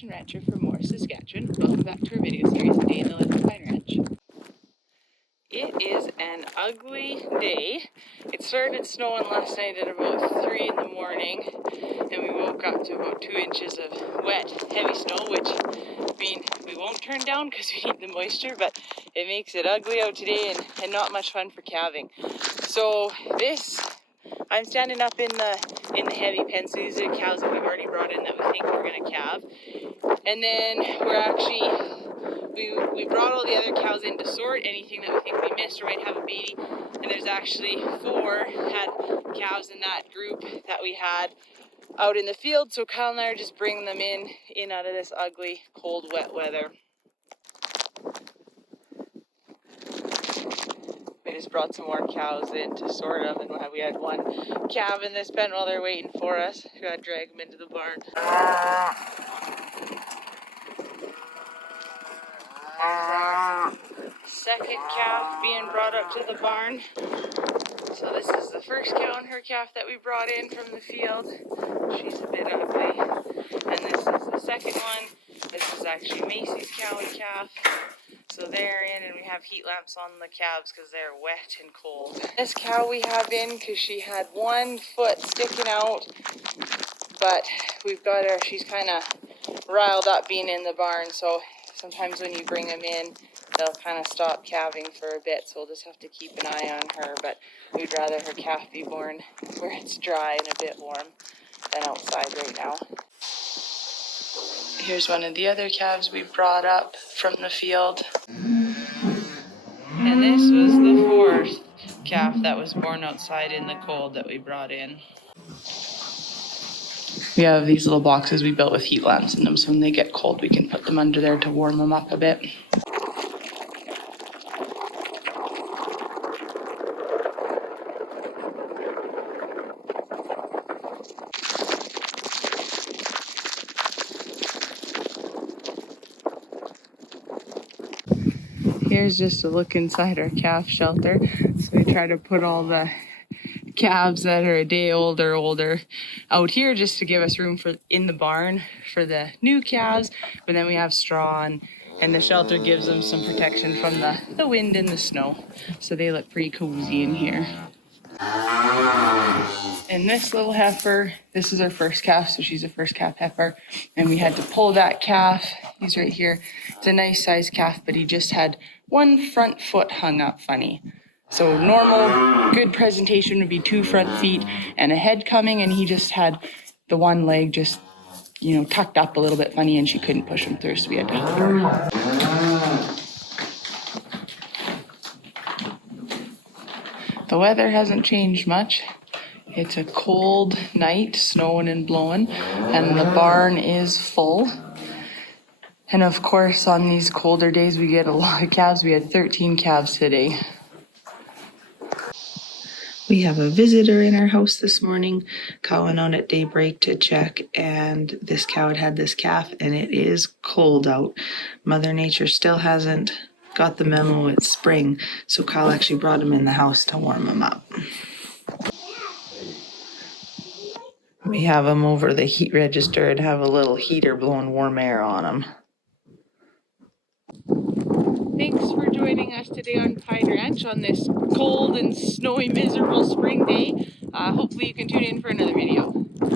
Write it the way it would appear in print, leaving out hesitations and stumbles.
Conservation Rancher from Morris, Saskatchewan. Welcome back to our video series, A Day in the Life of Pine Ranch. It is an ugly day. It started snowing last night at about 3 in the morning, and we woke up to about 2 inches of wet, heavy snow, which, I mean, we won't turn down because we need the moisture, but it makes it ugly out today and not much fun for calving. So I'm standing up in the heavy pens. So these are cows that we've already brought in that we think we're going to calve. And then we brought all the other cows in to sort anything that we think we missed or might have a baby. And there's actually 4 had calves in that group that we had out in the field. So Cyle and I are just bringing them in out of this ugly, cold, wet weather. We just brought some more cows in to sort them, and we had one calf in this pen while they're waiting for us. We gotta drag them into the barn. Second calf being brought up to the barn. So this is the first cow and her calf that we brought in from the field. She's a bit ugly. And this is the second one. This is actually Macy's cow and calf. So they're in, and we have heat lamps on the calves because they're wet and cold. This cow we have in because she had 1 foot sticking out, but we've got her, she's kind of riled up being in the barn, so sometimes when you bring them in, they'll kind of stop calving for a bit, so we'll just have to keep an eye on her, but we'd rather her calf be born where it's dry and a bit warm than outside right now. Here's one of the other calves we brought up from the field. And this was the 4th calf that was born outside in the cold that we brought in. We have these little boxes we built with heat lamps in them, so when they get cold we can put them under there to warm them up a bit. Here's just a look inside our calf shelter. So we try to put all the calves that are a day old or older out here just to give us room for in the barn for the new calves. But then we have straw and the shelter gives them some protection from the wind and the snow. So they look pretty cozy in here. And this little heifer, this is our first calf, so she's a first calf heifer. And we had to pull that calf. He's right here. It's a nice sized calf, but he just had 1 front foot hung up funny. So normal, good presentation would be 2 front feet and a head coming, and he just had the 1 leg just, tucked up a little bit funny, and she couldn't push him through, so we had to hold her. The weather hasn't changed much. It's a cold night, snowing and blowing, and the barn is full. And of course, on these colder days, we get a lot of calves. We had 13 calves today. We have a visitor in our house this morning. Cow went out at daybreak to check, and this cow had this calf, and it is cold out. Mother Nature still hasn't got the memo it's spring, so Cyle actually brought him in the house to warm him up. We have him over the heat register and have a little heater blowing warm air on him. Thanks for joining us today on Pine Ranch on this cold and snowy, miserable spring day. Hopefully you can tune in for another video.